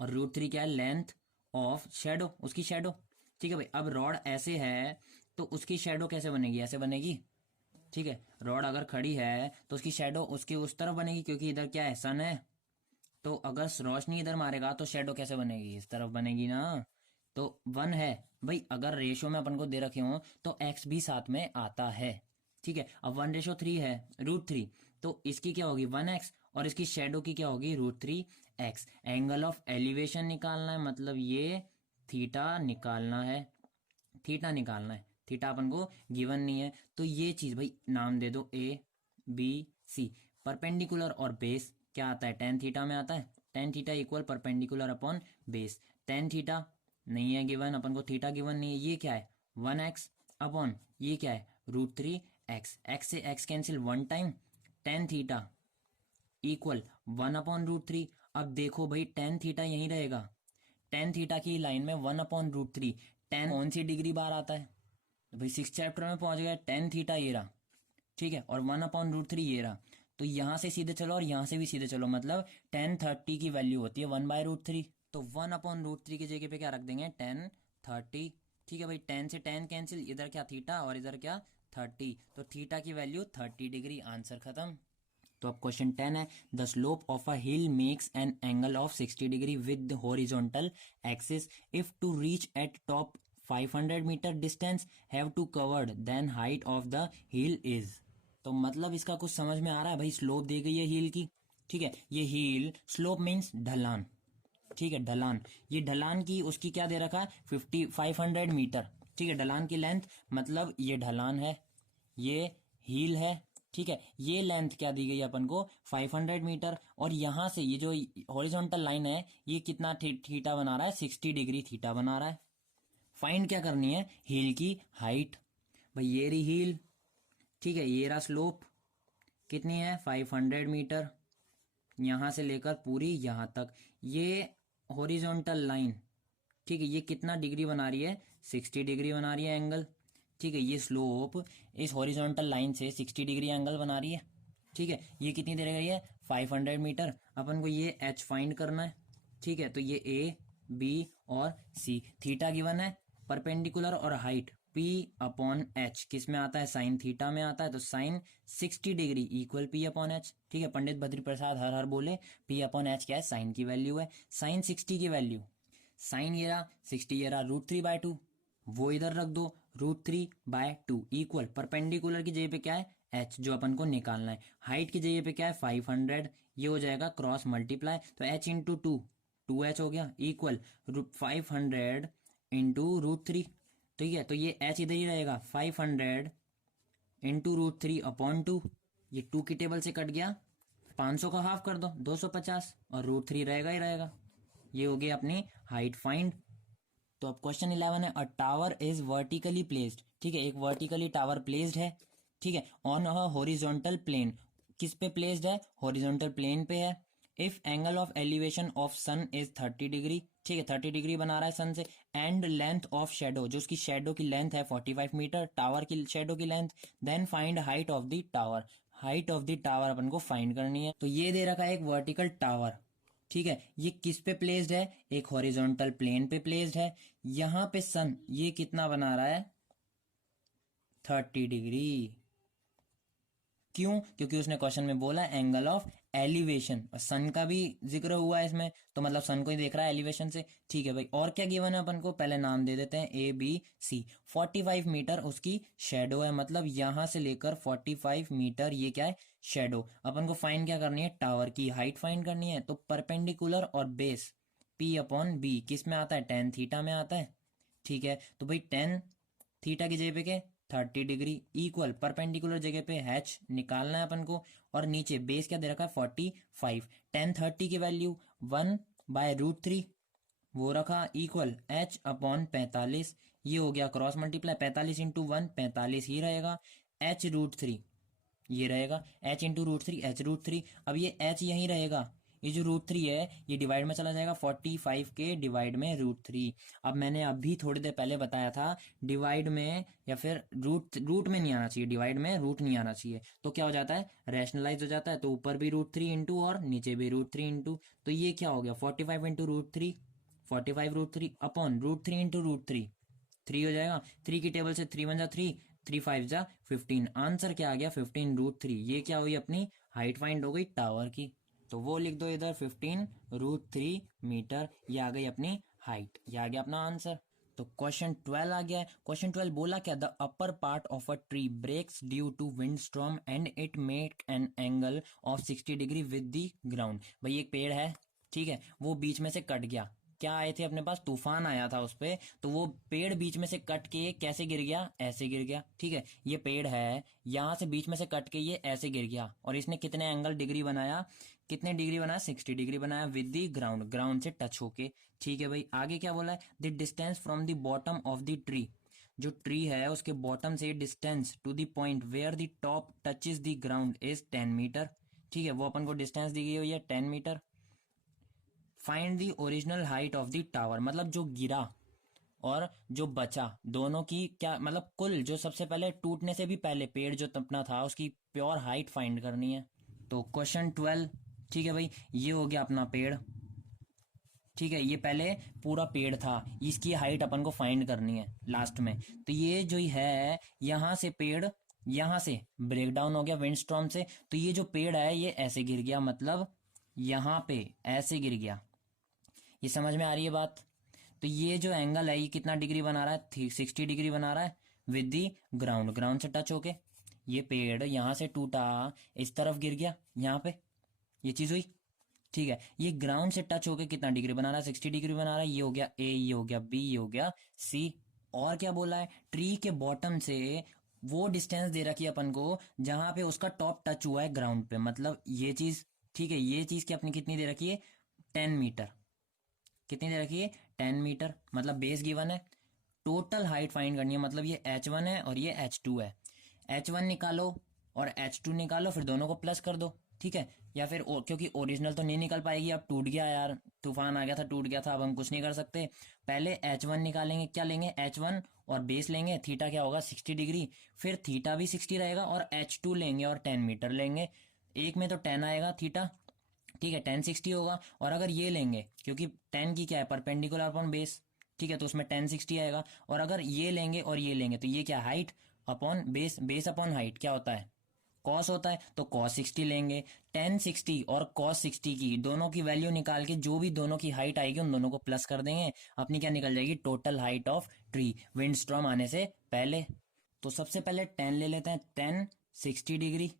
और √3 क्या है, लेंथ ऑफ शेडो, उसकी शेडो। ठीक है भाई, अब रॉड ऐसे है तो उसकी शेडो कैसे बनेगी, ऐसे बनेगी। ठीक है, रॉड अगर खड़ी है तो उसकी शेडो उसकी उस तरफ बनेगी, क्योंकि इधर क्या है, सन है, तो अगर रोशनी इधर मारेगा तो शेडो कैसे बनेगी, इस तरफ बनेगी ना। तो 1 है भाई, अगर रेशियो में अपन को दे रखे हो तो एक्स भी साथ में आता है। ठीक है, अब 1:3 है, √3, तो इसकी क्या होगी, 1x, और इसकी शेडो की क्या होगी, √3x। एंगल ऑफ एलिवेशन निकालना है, मतलब ये थीटा निकालना है, थीटा निकालना है। थीटा अपन को गिवन नहीं है, तो ये चीज भाई नाम दे दो ए बी सी। परपेंडिकुलर और बेस क्या आता है, टेन थीटा में आता है, tan theta equal perpendicular upon base. Tan theta नहीं है गिवन, अपन को थीटा गिवन नहीं है, ये क्या है, 1x अपॉन ये क्या है, √3x, एक्स से x cancel 1 time, tan theta equal 1/√3। अब देखो भाई टेन थीटा यहीं रहेगा, टेन थीटा की लाइन में 1/√3, टेन कौन सी डिग्री बार आता है, तो भाई 6 चैप्टर में पहुंच गया, टेन थीटा ये रहा, ठीक है, और 1/√3 ये रहा। तो यहां से सीधे चलो और यहां से भी सीधे चलो, मतलब 1030 की वैल्यू होती है 1/√3, तो 1/√3 की जगह पे क्या रख देंगे, 1030। ठीक है भाई, 10 से 10 कैंसिल, इधर क्या थीटा और इधर क्या 30, तो थीटा की वैल्यू 30 डिग्री, आंसर खत्म। तो अब क्वेश्चन 10 है, the slope of a hill makes an angle of 60 degree with horizontal axis if to reach at top 500 meter distance have to covered then height of the hill is. तो मतलब इसका कुछ समझ में आ रहा है भाई, स्लोप दी गई है हिल की, ठीक है, ये हिल, स्लोप मीन्स ढलान, ठीक है, ढलान, ये ढलान की उसकी क्या दे रखा है, 500 मीटर, ठीक है, ढलान की लेंथ, मतलब ये ढलान है, ये हील है, ठीक है, ये लेंथ क्या दी गई अपन को, 500 मीटर, और यहां से ये जो हॉरिजॉन्टल लाइन है ये कितना थीटा बना रहा है, 60 डिग्री थीटा बना रहा है। फाइंड क्या करनी है, हील की हाइट, भाई ये रही हील, ठीक है, ये रहा स्लोप, कितनी है, 500 मीटर, यहां से लेकर पूरी यहां तक, ये हॉरिजॉन्टल लाइन, ठीक है, ये कितना डिग्री बना रही है, 60 डिग्री बना रही है एंगल, ठीक है। ये स्लोप इस हॉरिजॉन्टल लाइन से 60 डिग्री एंगल बना रही है, ठीक है। ये कितनी दे रही है, 500 मीटर। अपन को ये एच फाइंड करना है, ठीक है। तो ये ए बी और सी, थीटा गिवन है, परपेंडिकुलर और हाइट पी अपॉन एच किस में आता है, साइन थीटा में आता है। तो sine 60 degree equal P upon H, ठीक है। पंडित बद्री प्रसाद हर हर बोले पी अपॉन एच क्या है, साइन की वैल्यू है। साइन 60 की वैल्यू, साइन ये रहा 60, ये रहा √3/2, वो इधर रख दो, √3/2 इक्वल परपेंडिकुलर की जगह पे क्या है, एच जो अपन को निकालना है। हाइट की जगह पे क्या है, 500, ये हो जाएगा क्रॉस मल्टीप्लाई, तो एच इंटू 2 हो गया इक्वल 500 इंटू √3, ठीक है। तो ये एच इधर ही रहेगा, 500 इंटू √3/2, ये 2 की टेबल से कट गया, 500 का हाफ कर दो 250, और √3 रहेगा ही रहेगा। ये हो गई अपनी हाइट फाइंड। तो अब क्वेश्चन 11 है, अ टावर इज वर्टिकली प्लेस्ड, ठीक है, एक वर्टिकली टावर प्लेस्ड है, ठीक है, ऑन अ हॉरिजॉन्टल प्लेन। किस पे प्लेस्ड है, हॉरिजॉन्टल प्लेन पे है। If angle of elevation of sun is 30 degree, ठीक है, 30 डिग्री बना रहा है सन से, एंड लेंथ ऑफ शेडो, जो उसकी शेडो की लेंथ है 45 मीटर, टावर की शेडो की length, then find height of the tower. Height of the tower अपन को फाइंड करनी है। तो ये दे रखा है एक वर्टिकल टावर, ठीक है, ये किस पे प्लेस्ड है, एक हॉरिजॉन्टल प्लेन पे प्लेस्ड है। यहां पे सन ये कितना बना रहा है, 30 डिग्री। क्यों, क्योंकि उसने क्वेश्चन में बोला एंगल ऑफ एलिवेशन, और सन का भी जिक्र हुआ है इसमें, तो मतलब सन को ही देख रहा है एलिवेशन से, ठीक है भाई। और क्या गिवन है अपन को, पहले नाम दे देते हैं ए बी सी। 45 मीटर उसकी शेडो है, मतलब यहां से लेकर 45 मीटर ये क्या है, शेडो। अपन को फाइंड क्या करनी है, टावर की हाइट फाइंड करनी है। तो परपेंडिकुलर और बेस पी अपॉन बी किस में आता है, टेन थीटा में आता है, ठीक है। तो भाई टेन थीटा की जगह पे क्या, 30 डिग्री इक्वल परपेंडिकुलर जगह पे हैच निकालना है अपन को, और नीचे बेस क्या दे रखा है, 45। टेन 30 की वैल्यू 1/√3 वो रखा इक्वल एच अपॉन 45, ये हो गया क्रॉस मल्टीप्लाई, 45 इंटू 1 45 ही रहेगा, h√3 ये रहेगा, h इंटू √3 h√3। अब ये h यहीं रहेगा, ये जो √3 है ये डिवाइड में चला जाएगा, 45 के डिवाइड में √3। अब मैंने अभी थोड़ी देर पहले बताया था डिवाइड में या फिर रूट में नहीं आना चाहिए, डिवाइड में रूट नहीं आना चाहिए, तो क्या हो जाता है, रैशनलाइज हो जाता है। तो ऊपर भी √3 इंटू और नीचे भी √3 इंटू, तो ये क्या हो गया 45 इंटू √3, 45 √3 अपॉन √3 इंटू √3, 3 हो जाएगा। 3 की टेबल से 3 1 जा 3, 3 5 जा 15, आंसर क्या आ गया 15√3। ये क्या हुई, अपनी हाइट फाइंड हो गई टावर की, तो वो लिख दो इधर 15√3 मीटर, ये आ गई अपनी हाइट, ये आ गया अपना आंसर। तो क्वेश्चन 12 आ गया है। क्वेश्चन 12 बोला क्या, the upper part of a tree breaks due to wind storm and it make an angle of 60 degree with the ground. भाई एक पेड़ है, ठीक है, वो बीच में से कट गया, क्या आए थे अपने पास, तूफान आया था उस पे, तो वो पेड़ बीच में से कट के कैसे गिर गया, ऐसे गिर गया, ठीक है। ये पेड़ है, यहां से बीच में से कट के ये ऐसे गिर गया, और इसने कितने एंगल डिग्री बनाया, कितने डिग्री बनाया, 60 डिग्री बनाया विद द ग्राउंड, ग्राउंड से टच होके, ठीक है भाई। आगे क्या बोला है, the distance from the bottom of the tree, जो ट्री है उसके बॉटम से distance to the point where the top touches the ground is 10 meter, ठीक है, वो अपन को डिस्टेंस दी गई हुई है 10 meter. Find the original height of the tower, मतलब जो गिरा और जो बचा दोनों की क्या, मतलब कुल जो सबसे पहले टूटने से भी पहले पेड़ जो अपना था उसकी प्योर हाइट फाइंड करनी है। तो क्वेश्चन 12, ठीक है भाई, ये हो गया अपना पेड़, ठीक है, ये पहले पूरा पेड़ था, इसकी हाइट अपन को फाइंड करनी है लास्ट में। तो ये जो है यहां से पेड़ यहां से ब्रेक डाउन हो गया विंड स्टॉर्म से, तो ये जो पेड़ है ये ऐसे गिर गया, मतलब यहां पे ऐसे गिर गया, ये समझ में आ रही है बात। तो ये जो एंगल है ये कितना डिग्री बना रहा है, 60 डिग्री बना रहा है विद दी ग्राउंड, ग्राउंड से टच होके। ये पेड़ यहां से टूटा, इस तरफ गिर गया, यहाँ पे ये चीज हुई, ठीक है। ये ग्राउंड से टच होके कितना डिग्री बना रहा है, 60 डिग्री बना रहा है। ये हो गया ए, ये हो गया बी, ये हो गया सी। और क्या बोला है, ट्री के बॉटम से वो डिस्टेंस दे रखी है अपन को जहां पे उसका टॉप टच हुआ है ग्राउंड पे, मतलब ये चीज, ठीक है। ये चीज की अपनी कितनी दे रखी है, 10 मीटर, कितनी दे रखी है 10 मीटर, मतलब बेस गिवन है। टोटल हाइट फाइंड करनी है, मतलब ये h1 है और ये h2 है। h1 निकालो और h2 निकालो, फिर दोनों को प्लस कर दो, ठीक है। या फिर क्योंकि ओरिजिनल तो नहीं निकल पाएगी, अब टूट गया यार, तूफान आ गया था, टूट गया था, अब हम कुछ नहीं कर सकते। पहले H1 निकालेंगे, क्या लेंगे H1 और बेस लेंगे, थीटा क्या होगा 60 डिग्री, फिर थीटा भी 60 रहेगा और H2 लेंगे और 10 मीटर लेंगे। एक में तो 10 आएगा थीटा, ठीक है, 1060 होगा। और अगर ये लेंगे, क्योंकि 10 की क्या है परपेंडिकुलर अपॉन बेस, ठीक है, तो उसमें 1060 आएगा। और अगर ये लेंगे और ये लेंगे तो ये क्या height upon base, base upon height क्या होता है कॉस होता है, तो कॉस 60 लेंगे। 1060 और कॉस 60 की दोनों की वैल्यू निकाल के जो भी दोनों की हाइट आएगी उन दोनों को प्लस कर देंगे, अपनी क्या निकल जाएगी total height of tree wind storm आने से पहले। तो सबसे पहले 10 ले लेते हैं, 1060 डिग्री,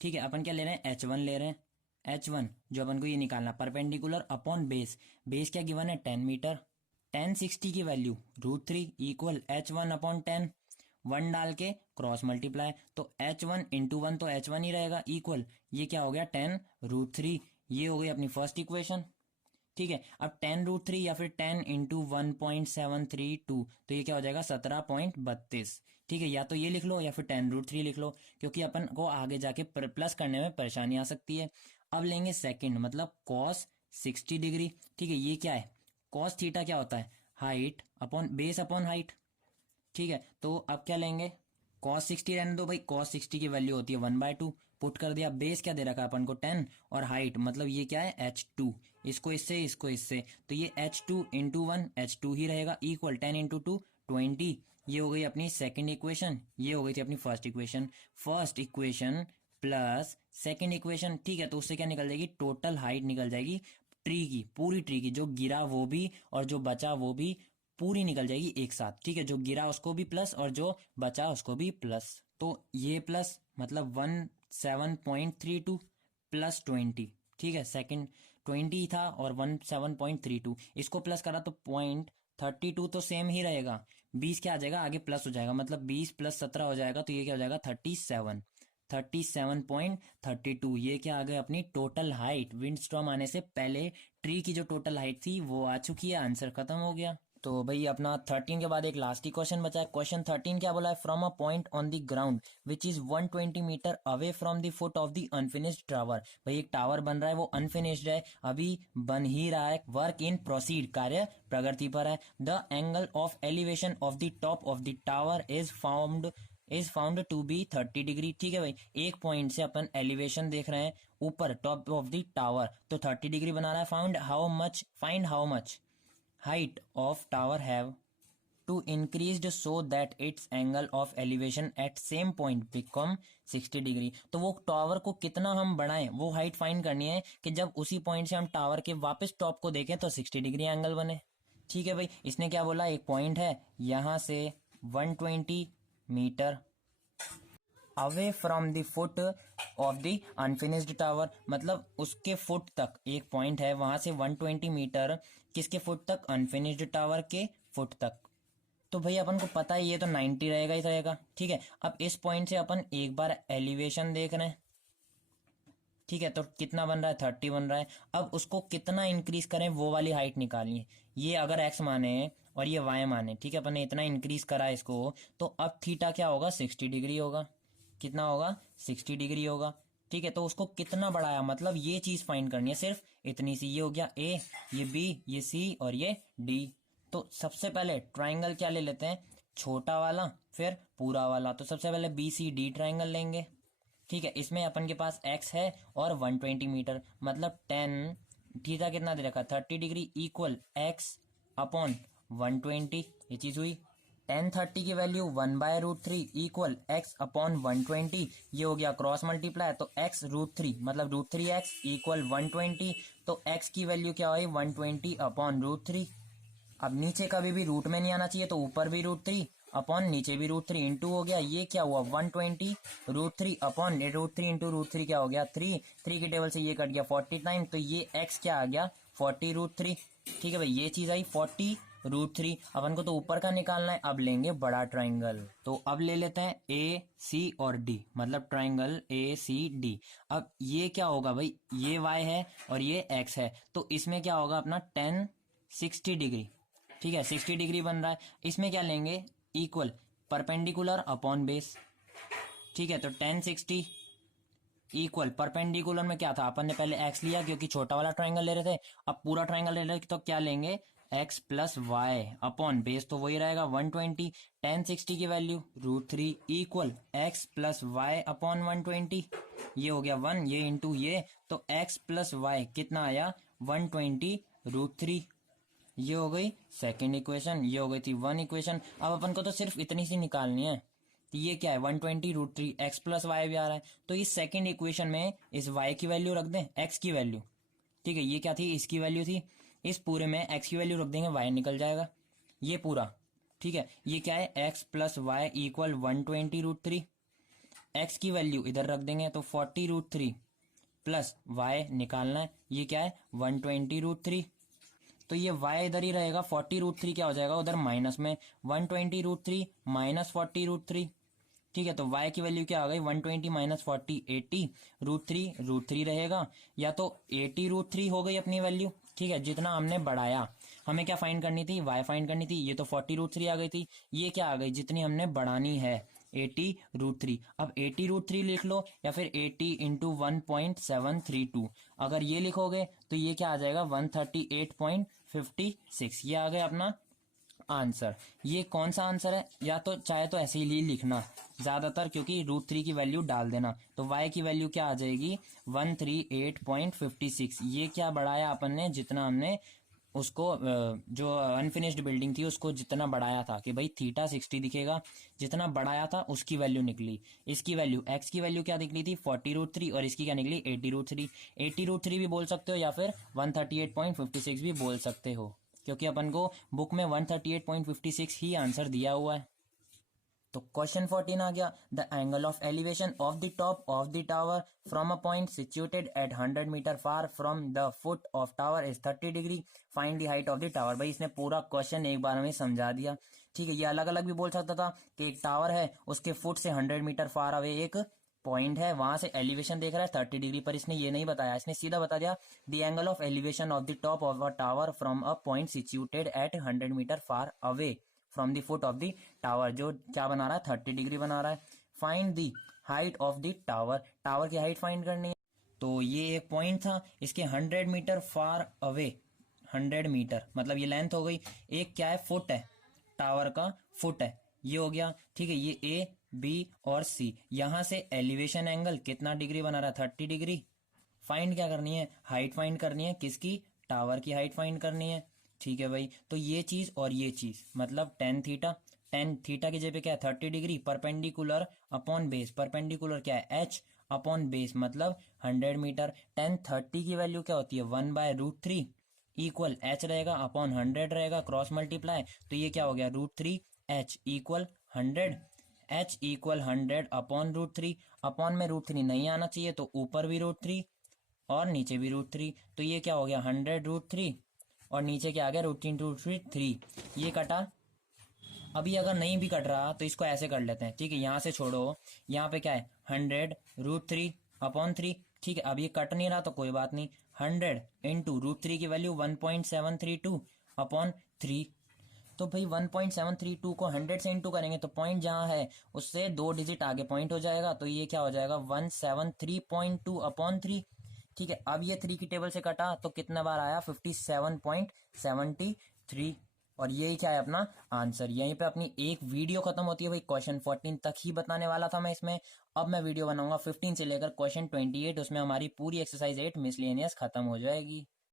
ठीक है। अपन क्या ले रहे हैं H1 ले रहे हैं, H1 जो अपन को ये निकालना परपेंडिकुलर अपॉन बेस, बेस क्या गिवन है 10 मीटर। 1060 की वैल्यू √3 इक्वल H1 अपॉन 10, 1 डाल के क्रॉस मल्टीप्लाई, तो H1 इंटू 1 तो H1 ही रहेगा इक्वल, ये क्या हो गया 10√3, ये हो गई अपनी फर्स्ट इक्वेशन, ठीक है। अब 10√3 या फिर 10 इंटू 1.732, तो ये क्या हो जाएगा 17.32, ठीक है। या तो ये लिख लो या फिर 10√3 लिख लो, क्योंकि अपन को आगे जाके प्लस करने में परेशानी आ सकती है। अब लेंगे सेकंड, मतलब कॉस 60 डिग्री, ठीक है। ये क्या है कॉस थीटा क्या होता है height upon base upon height, ठीक है। तो अब क्या लेंगे कॉस 60 रहने दो भाई, कॉस 60 की वैल्यू होती है 1/2, पुट कर दिया। बेस क्या दे रखा है अपन को 10, और हाइट मतलब ये क्या है H2, इसको इससे, तो ये H2 इंटू 1 H2 ही रहेगा इक्वल 10 इंटू 2 20, ये हो गई अपनी सेकंड इक्वेशन, ये हो गई थी अपनी first equation. First equation plus second equation, ठीक है, तो उससे क्या निकल जाएगी टोटल हाइट निकल जाएगी ट्री की, पूरी ट्री की, जो गिरा वो भी और जो बचा वो भी, पूरी निकल जाएगी एक साथ, ठीक है। जो गिरा उसको भी प्लस और जो बचा उसको भी प्लस, तो ये प्लस मतलब 17.32 प्लस 20, ठीक है। सेकंड 20 था और 17.32, इसको प्लस करा तो 0.32 तो सेम ही रहेगा, 20 क्या आ जाएगा आगे प्लस हो जाएगा, मतलब 20 प्लस 17 हो जाएगा, तो ये क्या हो जाएगा 37.32, ये क्या आ गया अपनी टोटल हाइट विंड स्टॉर्म आने से पहले ट्री की जो टोटल हाइट थी वो आ चुकी है, आंसर खत्म हो गया। तो भाई अपना 13 के बाद एक लास्ट ही क्वेश्चन बचा है। क्वेश्चन 13 क्या बोला है, from a point on the ground which is 120 meter away from the foot of the unfinished tower. भाई एक टावर बन रहा है, वो अनफिनिश्ड है, अभी बन ही रहा है, वर्क इन प्रोसीड, कार्य प्रगति पर है। The angle of elevation of the top of the tower is found to be 30 degree, ठीक है भाई। एक पॉइंट से अपन एलिवेशन देख रहे हैं ऊपर टॉप ऑफ द टावर, तो 30 डिग्री बना रहा है। Find how much height of tower have to increased so that its angle of elevation at same point become 60 degree. तो वो टावर को कितना हम बढ़ाएं, वो हाइट फाइंड करनी है कि जब उसी पॉइंट से हम टावर के वापस टॉप को देखें तो 60 डिग्री एंगल बने, ठीक है भाई। इसने क्या बोला, एक पॉइंट है यहां से 120 meter away from the foot of the unfinished tower, मतलब उसके फुट तक एक पॉइंट है, वहां से 120 मीटर किसके फुट तक, अनफिनिश्ड टावर के फुट तक। तो भाई अपन को पता है ये तो 90 रहेगा ही रहेगा, ठीक है। अब इस पॉइंट से अपन एक बार एलिवेशन देख रहे हैं, ठीक है, तो कितना बन रहा है 30 बन रहा है। अब उसको कितना इंक्रीज करें वो वाली हाइट निकालनी है, ये अगर एक्स माने और ये वाई माने, ठीक है, अपन ने इतना इंक्रीज करा इसको, तो अब थीटा क्या होगा 60 डिग्री होगा, कितना होगा 60 डिग्री होगा, ठीक है। तो उसको कितना बढ़ाया, मतलब ये चीज फाइंड करनी है सिर्फ इतनी सी, ये हो गया ए, ये बी, ये सी और ये डी। तो सबसे पहले ट्राइंगल क्या ले लेते हैं, छोटा वाला फिर पूरा वाला, तो सबसे पहले बी सी डी ट्राइंगल लेंगे, ठीक है। इसमें अपन के पास x है और 120 मीटर, मतलब 10 थीटा कितना दे रखा 30 डिग्री इक्वल x अपॉन 120, ये चीज हुई। 1030 की वैल्यू 1/√3 इक्वल x अपॉन 120, ये हो गया क्रॉस मल्टीप्लाई, तो x√3 मतलब √3x इक्वल 120, तो x की वैल्यू क्या हुई 120 अपॉन √3। अब नीचे कभी भी रूट में नहीं आना चाहिए, तो ऊपर भी √3 अपॉन नीचे भी √3 इंटू हो गया, ये क्या हुआ 120 √3 अपॉन √3 इंटू √3 क्या हो गया 3 की टेबल से ये कट गया 49, तो ये x क्या आ गया 40√3, ठीक है भाई। ये चीज आई 40√3। अपन को तो ऊपर का निकालना है, अब लेंगे बड़ा ट्राइंगल, तो अब ले लेते हैं ए सी और डी, मतलब ट्राइंगल ए सी डी। अब ये क्या होगा भाई, ये y है और ये x है, तो इसमें क्या होगा अपना 1060 डिग्री, ठीक है, 60 डिग्री बन रहा है। इसमें क्या लेंगे इक्वल परपेंडिकुलर अपॉन बेस, ठीक है, तो 1060 इक्वल परपेंडिकुलर में क्या था, अपन ने पहले x लिया क्योंकि छोटा वाला ट्रायंगल ले रहे थे, अब पूरा ट्रायंगल ले रहे थे तो क्या लेंगे, x plus Y upon base तो वही रहेगा 120, tan 60 की value √3 equal x plus Y upon 120, ये हो गया 1, ये इंटू ये, तो x प्लस वाई कितना आया 120 √3, ये हो गई सेकेंड इक्वेशन, ये हो गई थी 1 इक्वेशन। अब अपन को तो सिर्फ इतनी सी निकालनी है, तो ये क्या है 120 √3, एक्स प्लस वाई भी आ रहा है, तो इस सेकेंड इक्वेशन में इस y की वैल्यू रख दें, x की वैल्यू, ठीक है, ये क्या थी, इसकी वैल्यू थी, इस पूरे में x की वैल्यू रख देंगे, y निकल जाएगा ये पूरा, ठीक है, ये क्या है x plus Y equal 120 √3, x की वैल्यू इधर रख देंगे तो 40 √3 प्लस y निकालना है, ये क्या है 120 √3, तो ये y इधर ही रहेगा, 40 √3 क्या हो जाएगा उधर माइनस में, 120 √3 माइनस 40 √3, ठीक है, तो y की वैल्यू क्या आ गई 120 माइनस 40 80 √3 रहेगा, या तो 80 √3 हो गई अपनी वैल्यू, ठीक है, जितना हमने बढ़ाया, हमें क्या फाइंड करनी थी, y फाइंड करनी थी, ये तो 40 √3 आ गई थी, ये क्या आ गई जितनी हमने बढ़ानी है 80 √3, अब 80 √3 लिख लो या फिर 80 इंटू 1.732, अगर ये लिखोगे तो ये क्या आ जाएगा 138.56, ये आ गया अपना आंसर। ये कौन सा आंसर है, या तो चाहे तो ऐसे ही लिखना ज्यादातर, क्योंकि √3 की वैल्यू डाल देना, तो y की वैल्यू क्या आ जाएगी 138.56, ये क्या बढ़ाया अपन ने, जितना हमने उसको जो अनफिनिश्ड बिल्डिंग थी उसको जितना बढ़ाया था कि भाई थीटा 60 दिखेगा, जितना बढ़ाया था उसकी वैल्यू निकली, इसकी वैल्यू x की वैल्यू क्या निकली थी 40 √3 और इसकी क्या निकली 80 √3, 80 √3 भी बोल सकते हो या फिर 138.56 भी बोल सकते हो, क्योंकि अपन को बुक में 138.56 ही आंसर दिया हुआ है। तो क्वेश्चन 14 आ गया, the angle of elevation of the top of the tower from a point situated at 100 meter far from the foot of tower is 30 degree, find the height of the tower. भाई इसने पूरा question एक बार में समझा दिया, ठीक है, ये अलग अलग भी बोल सकता था कि एक टावर है उसके फुट से 100 मीटर फार अवे एक पॉइंट है, वहां से एलिवेशन देख रहा है 30 डिग्री, पर इसने ये नहीं बताया, इसने सीधा बता दिया the angle of elevation of the top of a tower from a point situated at 100 meter far away from the foot of the tower, जो क्या बना रहा है 30 डिग्री बना रहा है। Find the height of the tower, tower की height find करनी है, तो ये एक पॉइंट था, इसके 100 मीटर फार अवे, 100 मीटर मतलब ये लेंथ हो गई, एक क्या है फुट है, टावर का फुट है, ये हो गया, ठीक है, ये ए बी और सी, यहां से एलिवेशन एंगल कितना डिग्री बना रहा है 30 डिग्री, फाइंड क्या करनी है, हाइट फाइंड करनी है, किसकी, टावर की हाइट फाइंड करनी है, ठीक है भाई, तो ये चीज और ये चीज मतलब टेन थीटा की जगह क्या है 30 degree, perpendicular upon base, perpendicular क्या है एच अपॉन बेस मतलब 100 मीटर, टेन 30 की वैल्यू क्या होती है 1/√3 इक्वल एच रहेगा अपॉन 100 रहेगा, क्रॉस मल्टीप्लाई, तो ये क्या हो गया √3 H equal 100, H equal 100 upon √3, upon में √3 नहीं आना चाहिए तो ऊपर भी √3 और नीचे भी √3, तो ये क्या हो गया 100 √3 और नीचे क्या आ गया √3, ये कटा। अभी अगर नहीं भी कट रहा तो इसको ऐसे कर लेते हैं, ठीक है, यहाँ से छोड़ो, यहाँ पे क्या है 100 √3 अपॉन 3, ठीक है, अब ये कट नहीं रहा तो कोई बात नहीं, 100 इंटू √3 की वैल्यू 1.732 अपॉन 3, तो भाई 1.732 को 100 से इंटू करेंगे तो पॉइंट जहां है उससे 2 डिजिट आगे पॉइंट हो जाएगा, तो ये क्या हो जाएगा 173.2 अपॉन 3, ठीक है, अब ये 3 की टेबल से कटा तो कितना बार आया 57.73, और यही क्या है अपना आंसर। यहीं पे अपनी एक वीडियो खत्म होती है भाई, क्वेश्चन 14 तक ही बताने वाला था मैं इसमें, अब मैं वीडियो बनाऊंगा 15 से लेकर क्वेश्चन 28, उसमें हमारी पूरी एक्सरसाइज 8 मिसलेनियस खत्म हो जाएगी।